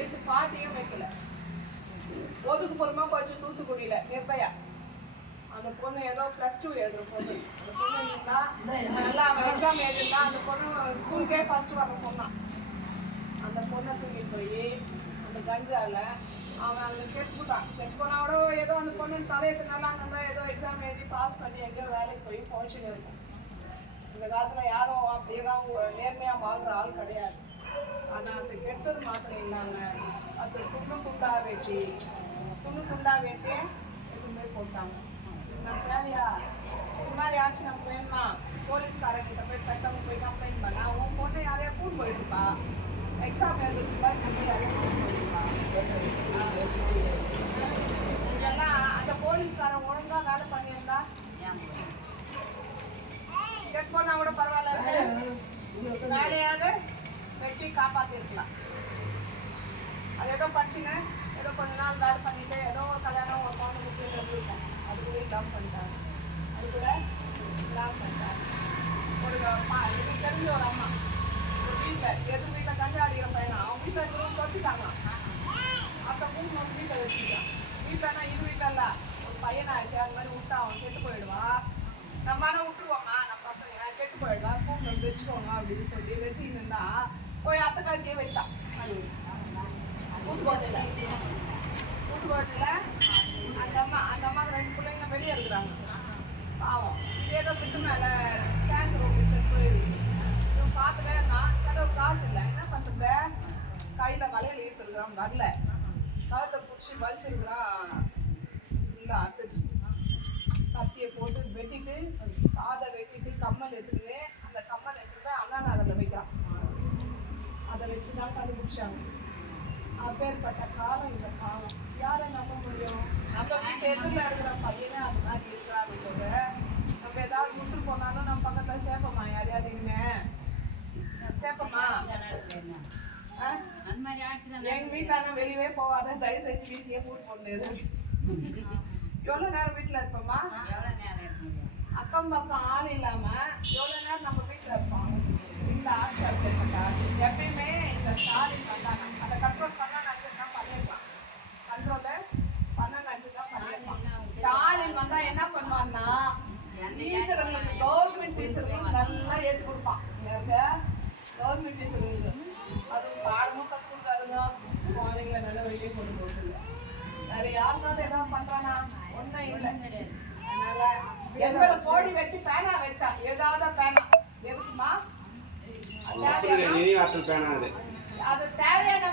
வயசு பாட்டியும் வைக்கல. ஒதுக்குப்புறமா கொஞ்சம் தூத்துக்குடியில நிர்பயா அந்த பொண்ணு ஏதோ +2 எழுதுற பொண்ணு. அந்த பொண்ணு இருந்தா நல்லா எக்ஸாம் எழுதிருந்தா அந்த பொண்ணு ஸ்கூலுக்கே ஃபர்ஸ்ட் வர பொண்ணா. அந்த பொண்ணை தூக்கிட்டு போய் அந்த கஞ்சால அவன் அங்கே கெட்டுட்டான். கெட்டு போனாவோட ஏதோ அந்த பொண்ணு தலையத்து நல்லா இருந்தா ஏதோ எக்ஸாம் எழுதி பாஸ் பண்ணி எங்கேயோ வேலைக்கு போய் போச்சுன்னு இருக்கும். இந்த காலத்துல யாரும் அப்படியெல்லாம் நேர்மையா வாழ்ற ஆள் கிடையாது. ஆனா அந்த கெட்டது மாத்திரம் இல்லாம அது துண்டா வெட்டி எதுவுமே போட்டாங்க. நம்ம தேவையா இது மாதிரி ஆச்சு நம்ம வேணுமா போலீஸ்காரங்கிட்ட போய் பெற்றவங்க போய் கம்ப்ளைண்ட் பண்ணா உன் பொண்ணு யாரையா கூட்டு போயிட்டுப்பா எக்ஸாம் எழுதுறதுக்கு யாரையா கூட்டு போயிட்டுப்பா. இதெல்லாம் அந்த போலீஸ்காரன் ஒழுங்கா வேலை பண்ணியிருந்தா கெட் போனா கூட பரவாயில்ல, வேலையாவது வச்சு காப்பாத்திருக்கலாம். அது ஏதோ படிச்சுன்னு ஏதோ கொஞ்ச நாள் வேலை பண்ணிட்டு ஏதோ ஒரு கல்யாணம் ஒரு குழந்தை முக்கியம் இருந்திருக்கும். அது கூட டம் பண்ணிட்டாங்க. ஒரு எனக்கு தெரிஞ்ச ஒரு அம்மா ஒரு வீட்டில் கஞ்சா அடிக்கிற பையனா அவங்க வீட்டில் தொட்டுட்டாங்க. அந்த மூணு வந்து வீட்டில் வச்சுக்கிட்டான். வீட்டில்னா இது வீட்டில் இல்லை ஒரு பையனாச்சு அது மாதிரி விட்டா அவன் கெட்டு போயிடுவான். நம்ம ஆனால் விட்டுருவோமா நம்ம பசங்க கெட்டு போயிடுவா கூண்டு வந்து வச்சுக்கோங்க அப்படின்னு சொல்லி வச்சுக்கிட்டு இருந்தா போய் அத்தை காலத்தையே வெட்டான். ஊத்துக்கோட்டையில் அந்த அம்மாவுக்கு 2 பிள்ளைங்க வெளியே இருக்கிறாங்க. பாவம் ஏதோ பிட்டு மேலே டேங்க் ரோடு போயிருக்கு. இவன் பார்த்துட்டே இருந்தான். செலவு காசு இல்லை, என்ன பண்ணுறது கையில் வலையில் ஈர்த்துருக்குறான். வரல கழுத்தை பிடிச்சி வலிச்சிருக்கிறான். இல்லை அத்துச்சு கத்தியை போட்டு வெட்டிட்டு காதை வெட்டிட்டு கம்மல் எடுத்துக்கின்னு அந்த கம்மல் எடுத்துட்டு அண்ணா நகரில் வைக்கிறான். அதை வச்சு தான் கண்டுபிடிச்சாங்க. அப்பேற்பட்ட காலம் இந்த காலம் யாரை நம்ப முடியும்? நம்ம வீட்டு எதிரில் இருக்கிற பையனே அது மாதிரி இருக்கிறான்னு சொல்ல நம்ம ஏதாவது முசுறு போனாலும் நம்ம பக்கத்தில் சேர்ப்போமா? யாரையாவது சேர்ப்போமா? எங்க வீட்டில் வெளியவே போவாத, தயவு செஞ்சு வீட்டையே கூட்டு போடுது. எவ்வளோ நேரம் வீட்டில் இருப்போமா? அக்கம் பக்கம் ஆள் இல்லாம எவ்வளோ நேரம் நம்ம வீட்டில் இருப்போம். இந்த ஆட்சி அப்பேற்பட்ட ஆட்சி. எப்பயுமே இந்த ஸ்டாலின் வந்தாங்க அதை கண்ட்ரோல் பண்ண நினச்சிருந்தா பண்ணிடலாம். ஸ்டாலின் வந்தா என்ன பண்ணுவான்னா டீச்சர்களுக்கு கவர்மெண்ட் டீச்சர்களுக்கு நல்லா ஏற்றி கொடுப்பான். கவர்மெண்ட் டீச்சர்களுக்கு அதுவும் பாடமும் கற்றுக் கொடுக்காதுங்க. குழந்தைங்களை நல்ல வெளியே கொண்டு போகுது. வேற யாருக்காவது ஏதாவது பண்றானா? ஒன்றும் இல்லை. அதனால 80 கோடி வச்சு பேனா வச்சா ஏதாவது பேனா எதுக்குமா? அது தேவையான